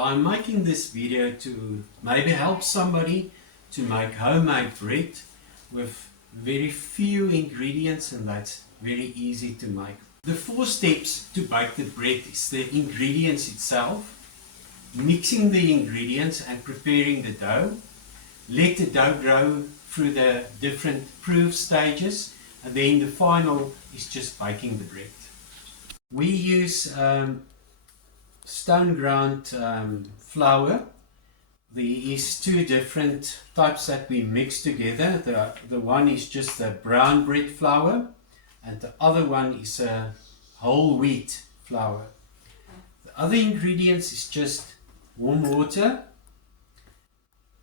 I'm making this video to maybe help somebody to make homemade bread with very few ingredients, and that's very easy to make. The 4 steps to bake the bread is the ingredients itself, mixing the ingredients and preparing the dough. Let the dough grow through the different proof stages, and then the final is just baking the bread. We use stone ground flour. There is 2 different types that we mix together. The one is just a brown bread flour, and the other one is a whole wheat flour. The other ingredients is just warm water,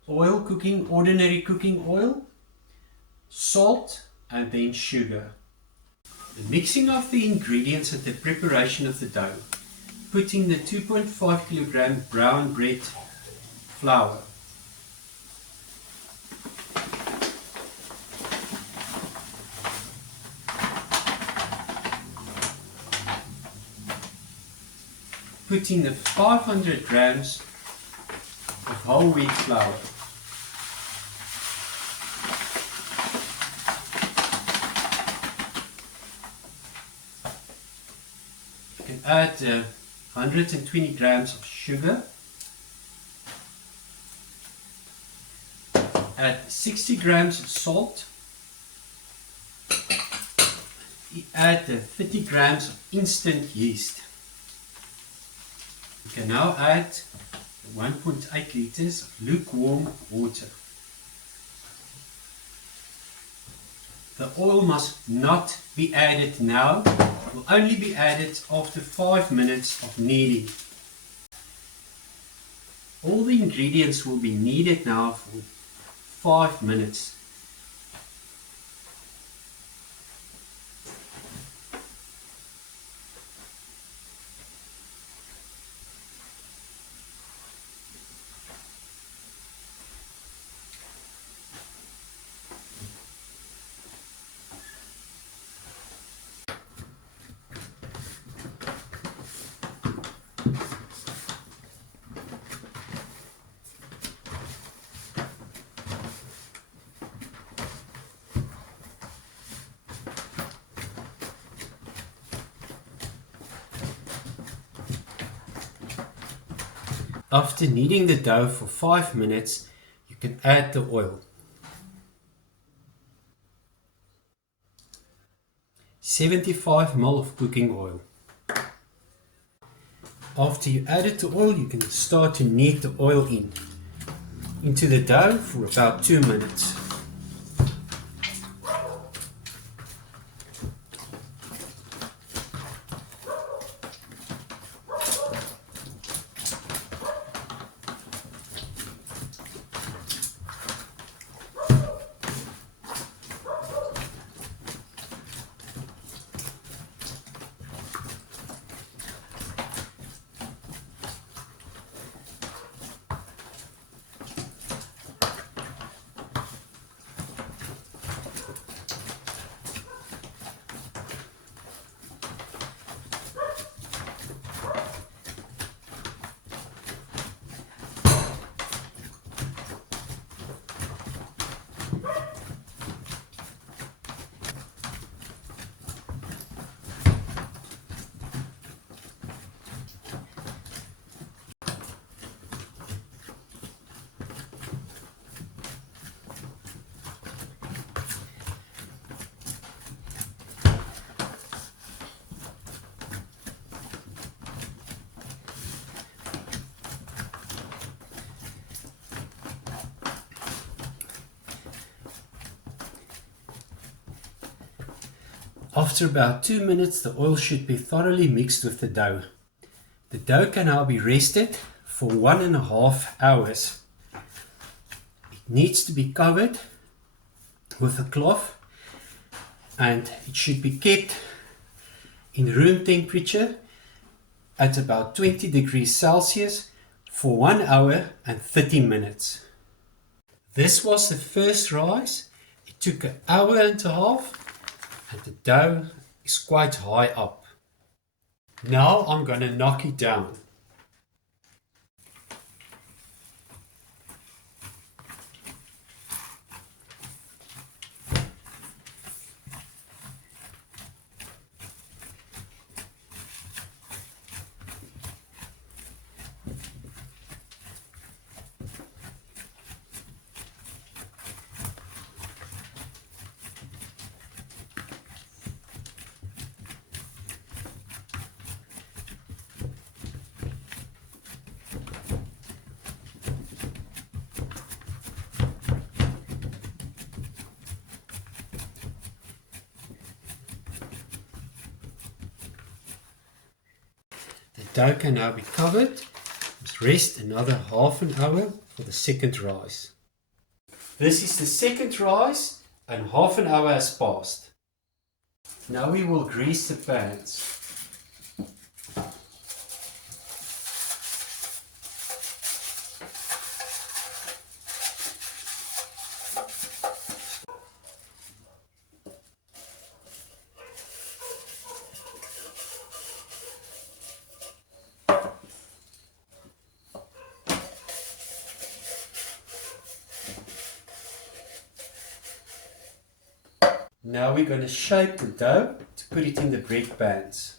oil, ordinary cooking oil, salt, and then sugar. The mixing of the ingredients and the preparation of the dough. Putting the 2.5 kilogram brown bread flour. Putting the 500 grams of whole wheat flour. You can add 120 grams of sugar, add 60 grams of salt, add 30 grams of instant yeast. You can now add 1.8 liters of lukewarm water. The oil must not be added now. It will only be added after 5 minutes of kneading. All the ingredients will be kneaded now for 5 minutes. After kneading the dough for 5 minutes, you can add the oil. 75 ml of cooking oil. After you added the oil, you can start to knead the oil into the dough for about 2 minutes. After about 2 minutes, the oil should be thoroughly mixed with the dough. The dough can now be rested for 1.5 hours. It needs to be covered with a cloth, and it should be kept in room temperature at about 20 degrees Celsius for 1 hour and 30 minutes. This was the first rise. It took 1.5 hours. And the dough is quite high up. Now I'm going to knock it down. dough can now be covered. Let's rest another half an hour for the second rise. This is the second rise and half an hour has passed. Now we will grease the pans. Now we're going to shape the dough to put it in the bread pans.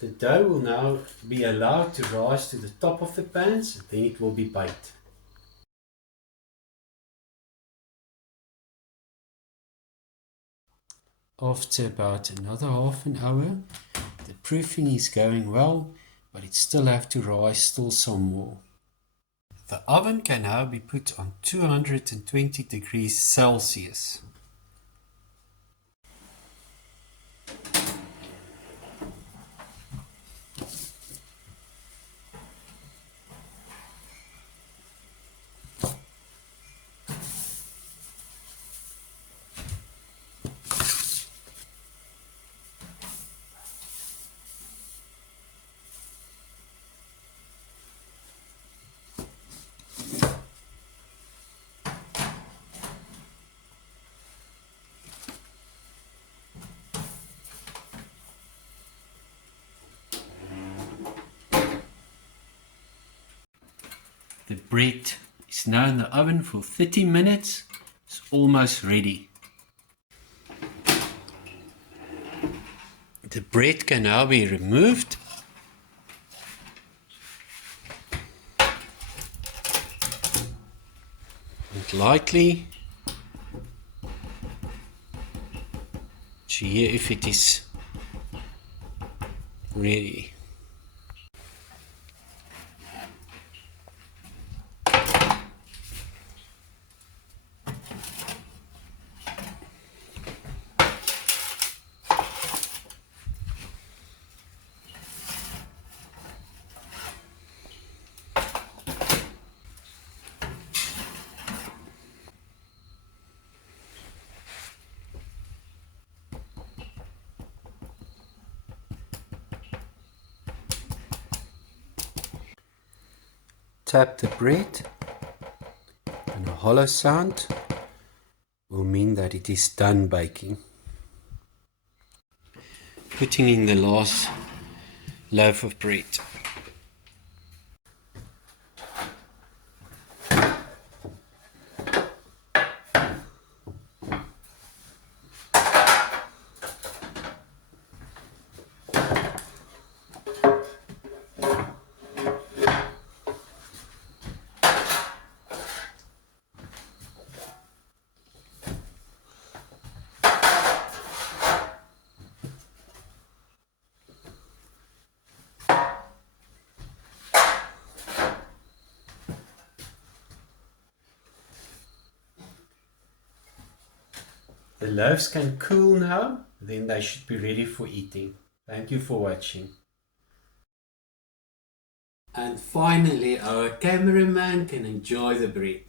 The dough will now be allowed to rise to the top of the pans, and then it will be baked. After about another half an hour, the proofing is going well, but it still have to rise still some more. The oven can now be put on 220 degrees Celsius. The bread is now in the oven for 30 minutes. It's almost ready. The bread can now be removed. And lightly to hear if it is ready. Tap the bread and a hollow sound will mean that it is done baking. Putting in the last loaf of bread. The loaves can cool now, then they should be ready for eating. Thank you for watching. And finally, our cameraman can enjoy the bread.